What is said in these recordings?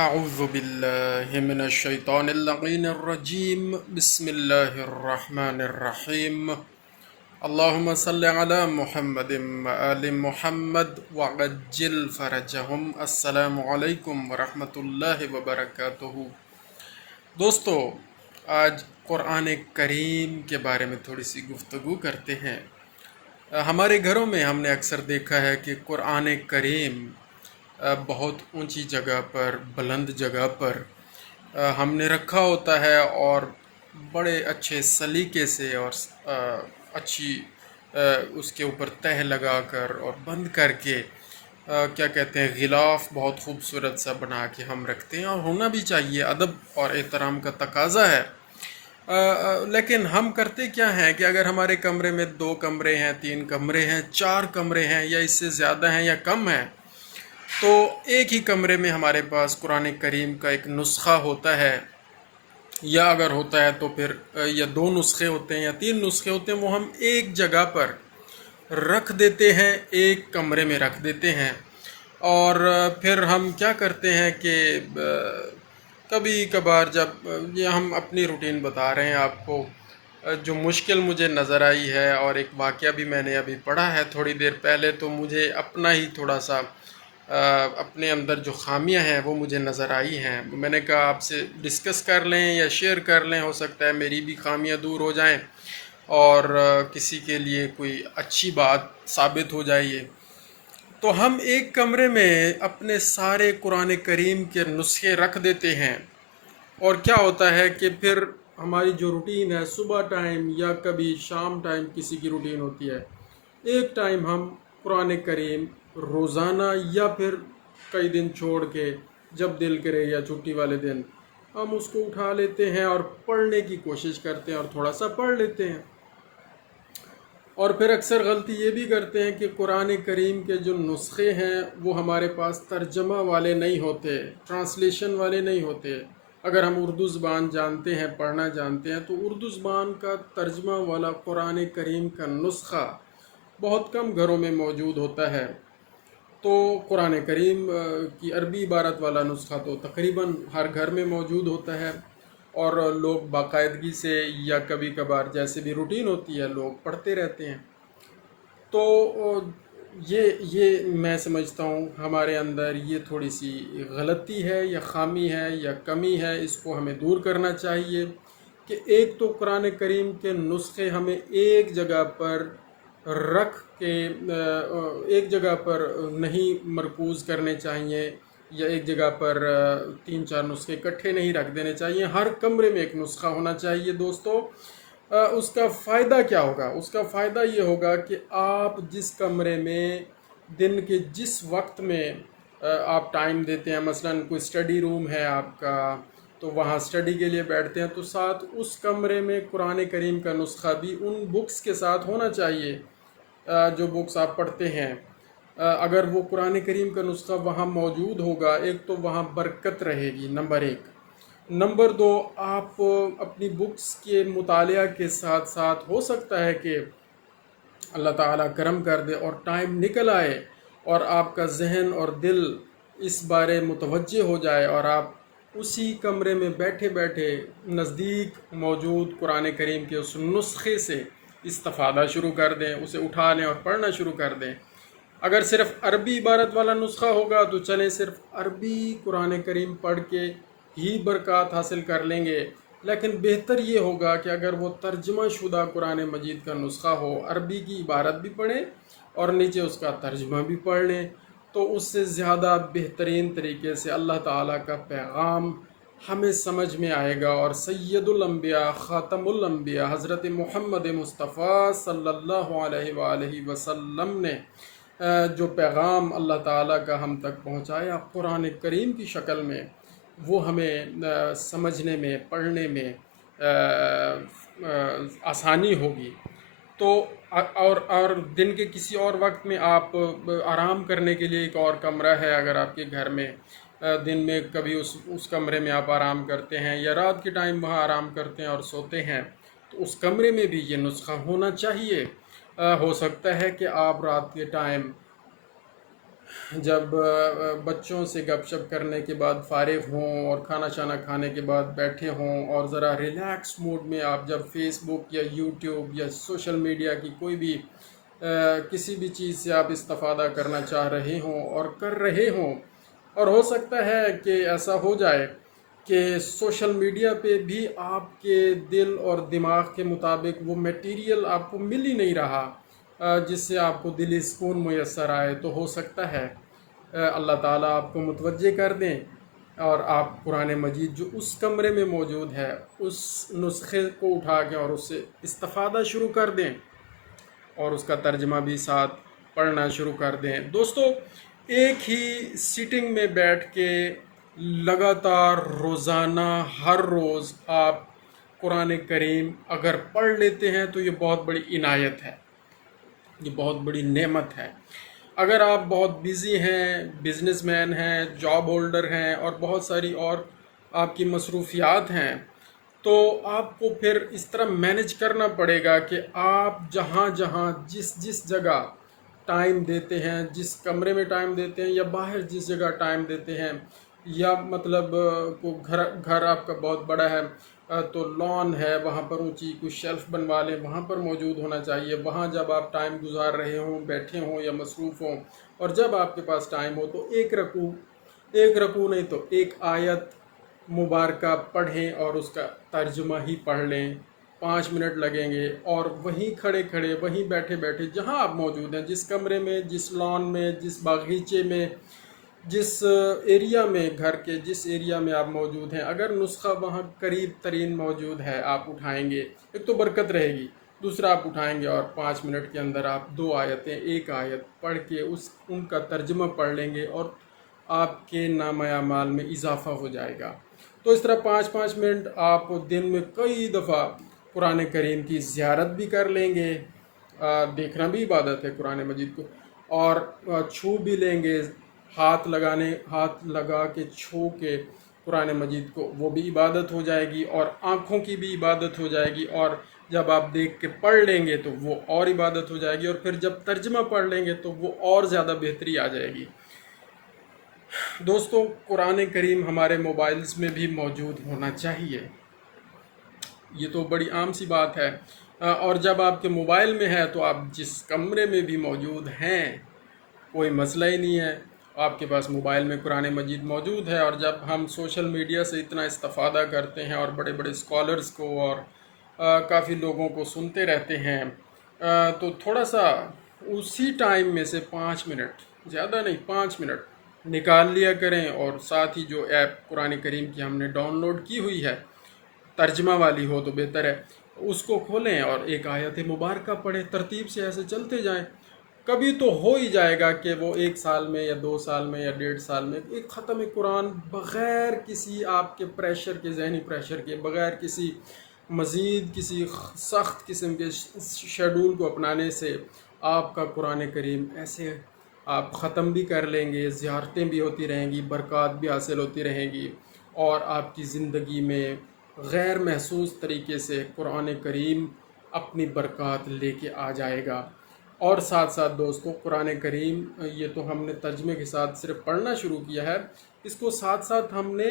اعوذ باللہ من الشیطان اللعین الرجیم بسم اللہ الرحمن الرحیم اللہم صلی علی محمد وآل محمد وعجل فرجہم۔ السلام علیکم ورحمۃ اللہ وبرکاتہ۔ دوستو، آج قرآن کریم کے بارے میں تھوڑی سی گفتگو کرتے ہیں۔ ہمارے گھروں میں ہم نے اکثر دیکھا ہے کہ قرآن کریم بہت اونچی جگہ پر، بلند جگہ پر ہم نے رکھا ہوتا ہے، اور بڑے اچھے سلیقے سے اور اچھی اس کے اوپر تہ لگا کر اور بند کر کے کیا کہتے ہیں، غلاف بہت خوبصورت سا بنا کے ہم رکھتے ہیں، اور ہونا بھی چاہیے، ادب اور احترام کا تقاضا ہے۔ لیکن ہم کرتے کیا ہیں کہ اگر ہمارے کمرے میں 2 کمرے ہیں، 3 کمرے ہیں، 4 کمرے ہیں، یا اس سے زیادہ ہیں یا کم ہیں، تو ایک ہی کمرے میں ہمارے پاس قرآن کریم کا ایک نسخہ ہوتا ہے، یا اگر ہوتا ہے تو پھر یا 2 نسخے ہوتے ہیں یا 3 نسخے ہوتے ہیں، وہ ہم ایک جگہ پر رکھ دیتے ہیں، ایک کمرے میں رکھ دیتے ہیں۔ اور پھر ہم کیا کرتے ہیں کہ کبھی کبھار جب یہ ہم اپنی روٹین بتا رہے ہیں آپ کو، جو مشکل مجھے نظر آئی ہے، اور ایک واقعہ بھی میں نے ابھی پڑھا ہے تھوڑی دیر پہلے، تو مجھے اپنا ہی تھوڑا سا اپنے اندر جو خامیاں ہیں وہ مجھے نظر آئی ہیں۔ میں نے کہا آپ سے ڈسکس کر لیں یا شیئر کر لیں، ہو سکتا ہے میری بھی خامیاں دور ہو جائیں اور کسی کے لیے کوئی اچھی بات ثابت ہو جائے یہ۔ تو ہم ایک کمرے میں اپنے سارے قرآن کریم کے نسخے رکھ دیتے ہیں، اور کیا ہوتا ہے کہ پھر ہماری جو روٹین ہے، صبح ٹائم یا کبھی شام ٹائم کسی کی روٹین ہوتی ہے، ایک ٹائم ہم قرآن کریم روزانہ یا پھر کئی دن چھوڑ کے جب دل کرے یا چھٹی والے دن ہم اس کو اٹھا لیتے ہیں اور پڑھنے کی کوشش کرتے ہیں، اور تھوڑا سا پڑھ لیتے ہیں۔ اور پھر اکثر غلطی یہ بھی کرتے ہیں کہ قرآن کریم کے جو نسخے ہیں وہ ہمارے پاس ترجمہ والے نہیں ہوتے، ٹرانسلیشن والے نہیں ہوتے۔ اگر ہم اردو زبان جانتے ہیں، پڑھنا جانتے ہیں، تو اردو زبان کا ترجمہ والا قرآن کریم کا نسخہ بہت کم گھروں میں موجود ہوتا ہے۔ تو قرآن کریم کی عربی عبارت والا نسخہ تو تقریباً ہر گھر میں موجود ہوتا ہے، اور لوگ باقاعدگی سے یا کبھی کبھار جیسے بھی روٹین ہوتی ہے لوگ پڑھتے رہتے ہیں۔ تو یہ میں سمجھتا ہوں ہمارے اندر یہ تھوڑی سی غلطی ہے یا خامی ہے یا کمی ہے، اس کو ہمیں دور کرنا چاہیے کہ ایک تو قرآن کریم کے نسخے ہمیں ایک جگہ پر رکھ کے ایک جگہ پر نہیں مرکوز کرنے چاہیے، یا ایک جگہ پر 3-4 نسخے اکٹھے نہیں رکھ دینے چاہیے۔ ہر کمرے میں ایک نسخہ ہونا چاہیے۔ دوستو، اس کا فائدہ کیا ہوگا؟ اس کا فائدہ یہ ہوگا کہ آپ جس کمرے میں دن کے جس وقت میں آپ ٹائم دیتے ہیں، مثلاً کوئی اسٹڈی روم ہے آپ کا، تو وہاں اسٹڈی کے لیے بیٹھتے ہیں، تو ساتھ اس کمرے میں قرآن کریم کا نسخہ بھی ان بکس کے ساتھ ہونا چاہیے جو بکس آپ پڑھتے ہیں۔ اگر وہ قرآن کریم کا نسخہ وہاں موجود ہوگا، ایک تو وہاں برکت رہے گی، نمبر 1۔ نمبر 2، آپ اپنی بکس کے مطالعہ کے ساتھ ساتھ ہو سکتا ہے کہ اللہ تعالیٰ کرم کر دے اور ٹائم نکل آئے اور آپ کا ذہن اور دل اس بارے متوجہ ہو جائے، اور آپ اسی کمرے میں بیٹھے بیٹھے نزدیک موجود قرآن کریم کے اس نسخے سے استفادہ شروع کر دیں، اسے اٹھا لیں اور پڑھنا شروع کر دیں۔ اگر صرف عربی عبارت والا نسخہ ہوگا تو چلیں صرف عربی قرآن کریم پڑھ کے ہی برکات حاصل کر لیں گے، لیکن بہتر یہ ہوگا کہ اگر وہ ترجمہ شدہ قرآن مجید کا نسخہ ہو، عربی کی عبارت بھی پڑھیں اور نیچے اس کا ترجمہ بھی پڑھ لیں، تو اس سے زیادہ بہترین طریقے سے اللہ تعالیٰ کا پیغام ہمیں سمجھ میں آئے گا۔ اور سید الانبیاء، خاتم الانبیاء حضرت محمد مصطفیٰ صلی اللہ علیہ وآلہ وسلم نے جو پیغام اللہ تعالیٰ کا ہم تک پہنچایا قرآن کریم کی شکل میں، وہ ہمیں سمجھنے میں، پڑھنے میں آسانی ہوگی۔ تو اور دن کے کسی اور وقت میں آپ آرام کرنے کے لیے ایک اور کمرہ ہے اگر آپ کے گھر میں، دن میں کبھی اس کمرے میں آپ آرام کرتے ہیں، یا رات کے ٹائم وہاں آرام کرتے ہیں اور سوتے ہیں، تو اس کمرے میں بھی یہ نسخہ ہونا چاہیے۔ ہو سکتا ہے کہ آپ رات کے ٹائم جب بچوں سے گپ شپ کرنے کے بعد فارغ ہوں اور کھانا شانا کھانے کے بعد بیٹھے ہوں اور ذرا ریلیکس موڈ میں آپ جب فیس بک یا یوٹیوب یا سوشل میڈیا کی کوئی بھی کسی بھی چیز سے آپ استفادہ کرنا چاہ رہے ہوں اور کر رہے ہوں، اور ہو سکتا ہے کہ ایسا ہو جائے کہ سوشل میڈیا پہ بھی آپ کے دل اور دماغ کے مطابق وہ میٹیریل آپ کو مل ہی نہیں رہا جس سے آپ کو دلی سکون میسر آئے، تو ہو سکتا ہے اللہ تعالیٰ آپ کو متوجہ کر دیں اور آپ قرآن مجید جو اس کمرے میں موجود ہے اس نسخے کو اٹھا کے اور اس سے استفادہ شروع کر دیں اور اس کا ترجمہ بھی ساتھ پڑھنا شروع کر دیں۔ دوستو، ایک ہی سیٹنگ میں بیٹھ کے لگاتار روزانہ ہر روز آپ قرآن کریم اگر پڑھ لیتے ہیں تو یہ بہت بڑی عنایت ہے، یہ بہت بڑی نعمت ہے۔ اگر آپ بہت بیزی ہیں، بزنس مین ہیں، جاب ہولڈر ہیں اور بہت ساری اور آپ کی مصروفیات ہیں، تو آپ کو پھر اس طرح مینج کرنا پڑے گا کہ آپ جہاں جہاں جس جس جگہ ٹائم دیتے ہیں، جس کمرے میں ٹائم دیتے ہیں یا باہر جس جگہ ٹائم دیتے ہیں، یا مطلب کو گھر آپ کا بہت بڑا ہے تو لان ہے، وہاں پر اونچی کچھ شیلف بنوا لیں، وہاں پر موجود ہونا چاہیے۔ وہاں جب آپ ٹائم گزار رہے ہوں، بیٹھے ہوں یا مصروف ہوں، اور جب آپ کے پاس ٹائم ہو تو ایک رکوع نہیں تو ایک آیت مبارکہ پڑھیں اور اس کا ترجمہ ہی پڑھ لیں۔ 5 منٹ لگیں گے اور وہیں کھڑے کھڑے، وہیں بیٹھے بیٹھے، جہاں آپ موجود ہیں، جس کمرے میں، جس لان میں، جس باغیچے میں، جس ایریا میں، گھر کے جس ایریا میں آپ موجود ہیں، اگر نسخہ وہاں قریب ترین موجود ہے، آپ اٹھائیں گے، ایک تو برکت رہے گی، دوسرا آپ اٹھائیں گے اور 5 منٹ کے اندر آپ 2 آیتیں، ایک آیت پڑھ کے ان کا ترجمہ پڑھ لیں گے اور آپ کے نامہ اعمال میں اضافہ ہو جائے گا۔ تو اس طرح 5 منٹ آپ دن میں کئی دفعہ قرآن کریم کی زیارت بھی کر لیں گے، دیکھنا بھی عبادت ہے قرآن مجید کو، اور چھو بھی لیں گے، ہاتھ لگا کے چھو کے قرآن مجید کو، وہ بھی عبادت ہو جائے گی، اور آنکھوں کی بھی عبادت ہو جائے گی، اور جب آپ دیکھ کے پڑھ لیں گے تو وہ اور عبادت ہو جائے گی، اور پھر جب ترجمہ پڑھ لیں گے تو وہ اور زیادہ بہتری آ جائے گی۔ دوستو، قرآن کریم ہمارے موبائلز میں بھی موجود ہونا چاہیے، یہ تو بڑی عام سی بات ہے، اور جب آپ کے موبائل میں ہے تو آپ جس کمرے میں بھی موجود ہیں کوئی مسئلہ ہی نہیں ہے، آپ کے پاس موبائل میں قرآن مجید موجود ہے۔ اور جب ہم سوشل میڈیا سے اتنا استفادہ کرتے ہیں اور بڑے بڑے اسکالرز کو اور کافی لوگوں کو سنتے رہتے ہیں، تو تھوڑا سا اسی ٹائم میں سے 5 منٹ، زیادہ نہیں، 5 منٹ نکال لیا کریں، اور ساتھ ہی جو ایپ قرآن کریم کی ہم نے ڈاؤن لوڈ کی ہوئی ہے، ترجمہ والی ہو تو بہتر ہے، اس کو کھولیں اور ایک آیت مبارکہ پڑھیں، ترتیب سے ایسے چلتے جائیں۔ کبھی تو ہو ہی جائے گا کہ وہ 1 سال میں یا 2 سال میں یا 1.5 سال میں ایک ختم قرآن، بغیر کسی آپ کے پریشر کے، ذہنی پریشر کے، بغیر کسی مزید کسی سخت قسم کے شیڈول کو اپنانے سے آپ کا قرآن کریم ایسے آپ ختم بھی کر لیں گے، زیارتیں بھی ہوتی رہیں گی، برکات بھی حاصل ہوتی رہیں گی، اور آپ کی زندگی میں غیر محسوس طریقے سے قرآن کریم اپنی برکات لے کے آ جائے گا۔ اور ساتھ ساتھ دوستو، قرآن کریم یہ تو ہم نے ترجمے کے ساتھ صرف پڑھنا شروع کیا ہے، اس کو ساتھ ساتھ ہم نے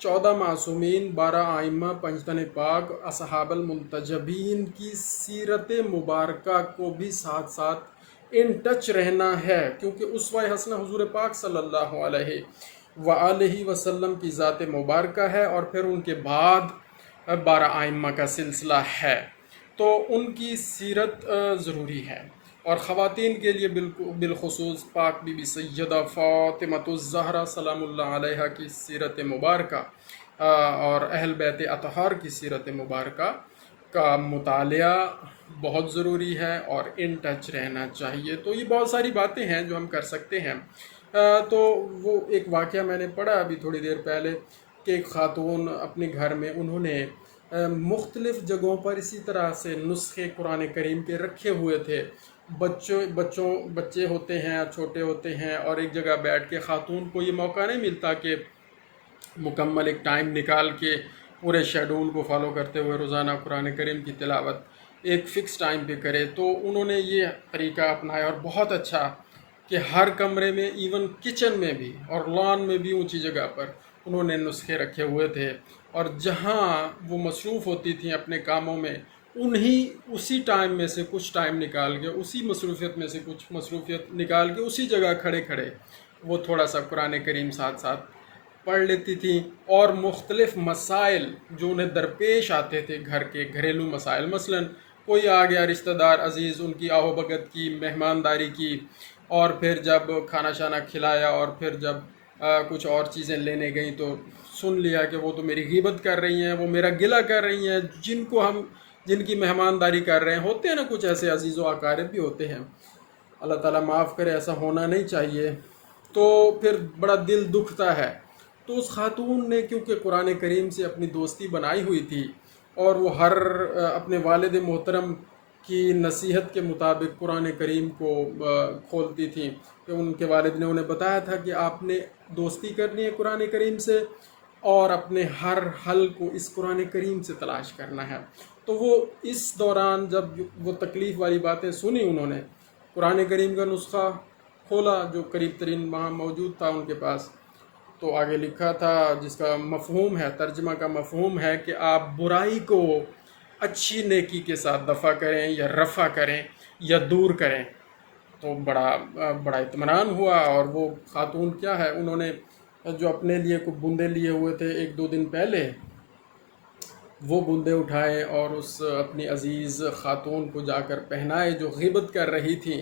14 معصومین، 12 ائمہ، پنجتن پاک، اصحاب المنتجبین کی سیرت مبارکہ کو بھی ساتھ ساتھ ان ٹچ رہنا ہے، کیونکہ اسوہ حسنہ حضور پاک صلی اللہ علیہ وآلہ وسلم کی ذات مبارکہ ہے، اور پھر ان کے بعد 12 ائمہ کا سلسلہ ہے، تو ان کی سیرت ضروری ہے۔ اور خواتین کے لیے بالخصوص پاک بی بی سیدہ فاطمۃ الزہرا سلام اللہ علیہا کی سیرت مبارکہ اور اہل بیت اطہار کی سیرت مبارکہ کا مطالعہ بہت ضروری ہے اور ان ٹچ رہنا چاہیے۔ تو یہ بہت ساری باتیں ہیں جو ہم کر سکتے ہیں۔ تو وہ ایک واقعہ میں نے پڑھا ابھی تھوڑی دیر پہلے کہ ایک خاتون اپنے گھر میں انہوں نے مختلف جگہوں پر اسی طرح سے نسخے قرآن کریم کے رکھے ہوئے تھے، بچے ہوتے ہیں، چھوٹے ہوتے ہیں، اور ایک جگہ بیٹھ کے خاتون کو یہ موقع نہیں ملتا کہ مکمل ایک ٹائم نکال کے پورے شیڈول کو فالو کرتے ہوئے روزانہ قرآن کریم کی تلاوت ایک فکس ٹائم پہ کرے، تو انہوں نے یہ طریقہ اپنایا اور بہت اچھا کہ ہر کمرے میں، ایون کچن میں بھی اور لان میں بھی اونچی جگہ پر انہوں نے نسخے رکھے ہوئے تھے، اور جہاں وہ مصروف ہوتی تھیں اپنے کاموں میں، اسی ٹائم میں سے کچھ ٹائم نکال کے، اسی مصروفیت میں سے کچھ مصروفیت نکال کے، اسی جگہ کھڑے کھڑے وہ تھوڑا سا قرآن کریم ساتھ ساتھ پڑھ لیتی تھیں، اور مختلف مسائل جو انہیں درپیش آتے تھے، گھر کے گھریلو مسائل، مثلا کوئی آ گیا رشتہ دار عزیز، ان کی آہو بھگت کی، مہمانداری کی، اور پھر جب کھانا شانا کھلایا، اور پھر جب کچھ اور چیزیں لینے گئیں تو سن لیا کہ وہ تو میری غیبت کر رہی ہیں، وہ میرا گلہ کر رہی ہیں، جن کی مہمانداری کر رہے ہیں، ہوتے ہیں نا کچھ ایسے عزیز و اقارب بھی ہوتے ہیں، اللہ تعالیٰ معاف کرے، ایسا ہونا نہیں چاہیے، تو پھر بڑا دل دکھتا ہے۔ تو اس خاتون نے کیونکہ قرآن کریم سے اپنی دوستی بنائی ہوئی تھی، اور وہ اپنے والد محترم کی نصیحت کے مطابق قرآن کریم کو کھولتی تھیں، کہ ان کے والد نے انہیں بتایا تھا کہ آپ نے دوستی کرنی ہے قرآن کریم سے، اور اپنے ہر حل کو اس قرآن کریم سے تلاش کرنا ہے۔ تو وہ اس دوران جب وہ تکلیف والی باتیں سنی، انہوں نے قرآن کریم کا نسخہ کھولا جو قریب ترین وہاں موجود تھا ان کے پاس، تو آگے لکھا تھا، جس کا مفہوم ہے، ترجمہ کا مفہوم ہے کہ آپ برائی کو اچھی نیکی کے ساتھ دفع کریں یا رفع کریں یا دور کریں۔ تو بڑا اطمینان ہوا، اور وہ خاتون کیا ہے، انہوں نے جو اپنے لیے کچھ بندے لیے ہوئے تھے 1-2 دن پہلے، وہ بندے اٹھائے اور اس اپنی عزیز خاتون کو جا کر پہنائے جو غیبت کر رہی تھیں۔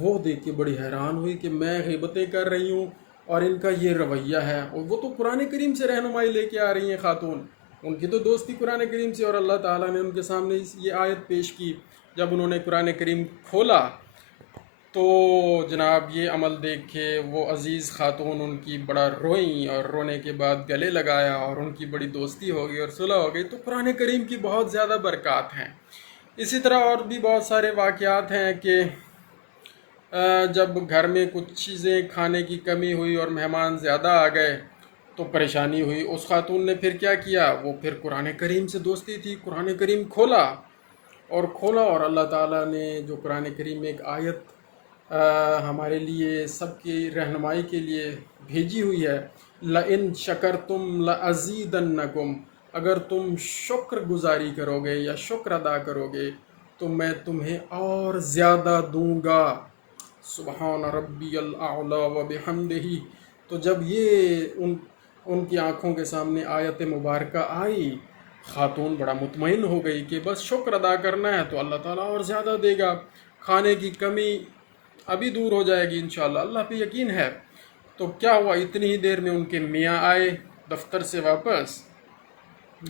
وہ دیکھ کے بڑی حیران ہوئی کہ میں غیبتیں کر رہی ہوں اور ان کا یہ رویہ ہے، اور وہ تو قرآن کریم سے رہنمائی لے کے آ رہی ہیں خاتون، ان کی تو دوستی قرآن کریم سے، اور اللہ تعالیٰ نے ان کے سامنے یہ آیت پیش کی۔ جب انہوں نے قرآن کریم کھولا تو جناب یہ عمل دیکھ کے وہ عزیز خاتون ان کی بڑا روئیں، اور رونے کے بعد گلے لگایا، اور ان کی بڑی دوستی ہو گئی اور صلح ہو گئی۔ تو قرآن کریم کی بہت زیادہ برکات ہیں۔ اسی طرح اور بھی بہت سارے واقعات ہیں کہ جب گھر میں کچھ چیزیں کھانے کی کمی ہوئی اور مہمان زیادہ آ گئے تو پریشانی ہوئی، اس خاتون نے پھر کیا کیا، وہ پھر قرآن کریم سے دوستی تھی، قرآن کریم کھولا، اور اللہ تعالیٰ نے جو قرآن کریم میں ایک آیت ہمارے لیے سب کی رہنمائی کے لیے بھیجی ہوئی ہے، لَإِن شَكَرْتُمْ لَأَزِيدَنَّكُمْ، اگر تم شکر گزاری کرو گے یا شکر ادا کرو گے تو میں تمہیں اور زیادہ دوں گا۔ سبحان ربی الاعلی و بحمدہ۔ تو جب یہ ان کی آنکھوں کے سامنے آیت مبارکہ آئی، خاتون بڑا مطمئن ہو گئی کہ بس شکر ادا کرنا ہے تو اللہ تعالیٰ اور زیادہ دے گا، کھانے کی کمی ابھی دور ہو جائے گی انشاءاللہ، اللہ پہ یقین ہے۔ تو کیا ہوا، اتنی ہی دیر میں ان کے میاں آئے دفتر سے واپس،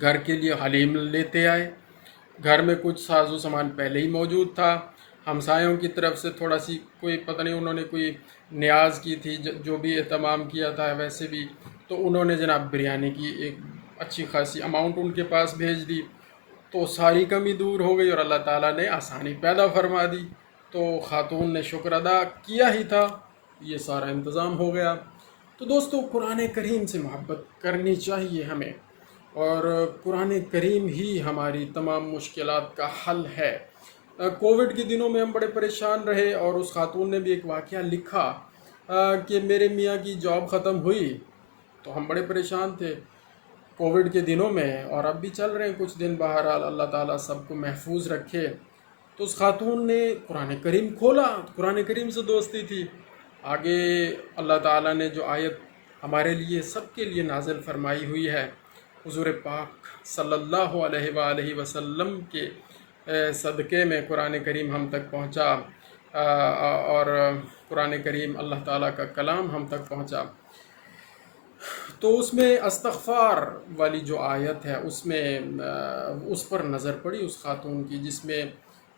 گھر کے لیے حلیم لیتے آئے، گھر میں کچھ ساز و سامان پہلے ہی موجود تھا، ہمسایوں کی طرف سے تھوڑا سی کوئی پتہ نہیں انہوں نے کوئی نیاز کی تھی، جو بھی اہتمام کیا تھا ویسے بھی، تو انہوں نے جناب بریانی کی ایک اچھی خاصی اماؤنٹ ان کے پاس بھیج دی، تو ساری کمی دور ہو گئی اور اللہ تعالیٰ نے آسانی پیدا فرما دی۔ تو خاتون نے شکر ادا کیا ہی تھا، یہ سارا انتظام ہو گیا۔ تو دوستو قرآن کریم سے محبت کرنی چاہیے ہمیں، اور قرآن کریم ہی ہماری تمام مشکلات کا حل ہے۔ کووڈ کے دنوں میں ہم بڑے پریشان رہے، اور اس خاتون نے بھی ایک واقعہ لکھا کہ میرے میاں کی جاب ختم ہوئی تو ہم بڑے پریشان تھے کووڈ کے دنوں میں، اور اب بھی چل رہے ہیں کچھ دن، بہرحال اللہ تعالیٰ سب کو محفوظ رکھے۔ تو اس خاتون نے قرآن کریم کھولا، قرآن کریم سے دوستی تھی، آگے اللہ تعالیٰ نے جو آیت ہمارے لیے سب کے لیے نازل فرمائی ہوئی ہے، حضور پاک صلی اللہ علیہ وآلہ وسلم کے صدقے میں قرآن کریم ہم تک پہنچا، اور قرآن کریم اللہ تعالیٰ کا کلام ہم تک پہنچا۔ تو اس میں استغفار والی جو آیت ہے اس پر نظر پڑی اس خاتون کی، جس میں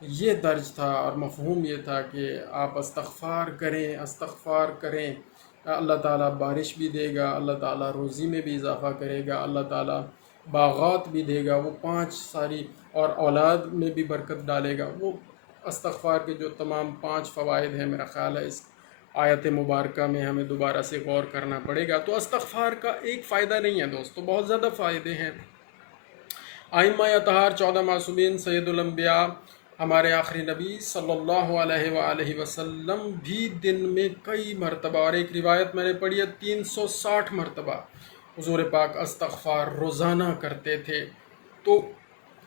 یہ درج تھا اور مفہوم یہ تھا کہ آپ استغفار کریں، اللہ تعالیٰ بارش بھی دے گا، اللہ تعالیٰ روزی میں بھی اضافہ کرے گا، اللہ تعالیٰ باغات بھی دے گا، وہ 5 ساری، اور اولاد میں بھی برکت ڈالے گا۔ وہ استغفار کے جو تمام 5 فوائد ہیں، میرا خیال ہے اس آیت مبارکہ میں ہمیں دوبارہ سے غور کرنا پڑے گا۔ تو استغفار کا ایک فائدہ نہیں ہے دوستو، بہت زیادہ فائدے ہیں۔ ائمہ اطہار 14 معصومین، سید الانبیاء ہمارے آخری نبی صلی اللہ علیہ وآلہ وسلم بھی دن میں کئی مرتبہ، اور ایک روایت میں نے پڑھی ہے 360 مرتبہ حضور پاک استغفار روزانہ کرتے تھے۔ تو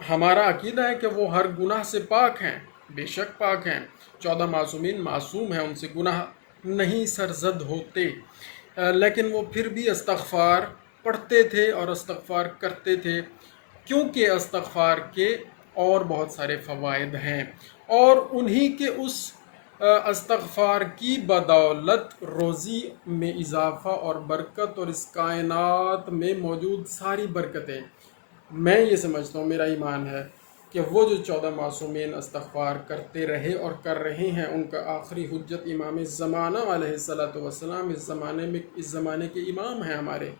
ہمارا عقیدہ ہے کہ وہ ہر گناہ سے پاک ہیں، بے شک پاک ہیں۔ 14 معصومین معصوم ہیں، ان سے گناہ نہیں سرزد ہوتے، لیکن وہ پھر بھی استغفار پڑھتے تھے اور استغفار کرتے تھے، کیونکہ استغفار کے اور بہت سارے فوائد ہیں، اور انہی کے اس استغفار کی بدولت روزی میں اضافہ اور برکت، اور اس کائنات میں موجود ساری برکتیں، میں یہ سمجھتا ہوں، میرا ایمان ہے کہ وہ جو 14 معصومین استغفار کرتے رہے اور کر رہے ہیں، ان کا آخری حجت امام زمانہ علیہ السلام اس زمانے کے امام ہیں ہمارے،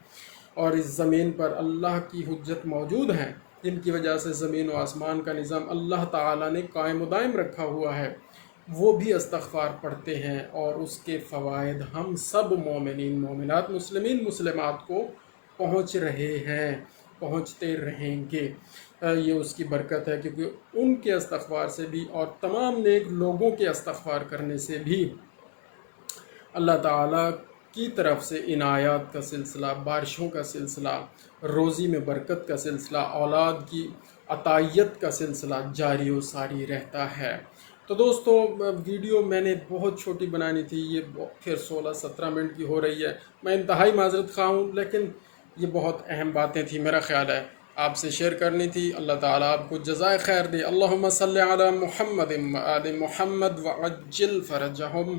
اور اس زمین پر اللہ کی حجت موجود ہیں، جن کی وجہ سے زمین و آسمان کا نظام اللہ تعالیٰ نے قائم و دائم رکھا ہوا ہے، وہ بھی استغفار پڑھتے ہیں، اور اس کے فوائد ہم سب مومنین مومنات مسلمین مسلمات کو پہنچ رہے ہیں، پہنچتے رہیں گے۔ یہ اس کی برکت ہے، کیونکہ ان کے استغفار سے بھی اور تمام نیک لوگوں کے استغفار کرنے سے بھی اللہ تعالیٰ کی طرف سے عنایات کا سلسلہ، بارشوں کا سلسلہ، روزی میں برکت کا سلسلہ، اولاد کی عطائیت کا سلسلہ جاری و ساری رہتا ہے۔ تو دوستو، ویڈیو میں نے بہت چھوٹی بنانی تھی، یہ پھر 16-17 منٹ کی ہو رہی ہے، میں انتہائی معذرت خواہ ہوں، لیکن یہ بہت اہم باتیں تھیں، میرا خیال ہے آپ سے شیئر کرنی تھی۔ اللہ تعالیٰ آپ کو جزائے خیر دے۔ اللہم صلی علی محمد و آل محمد وعجل فرجہم۔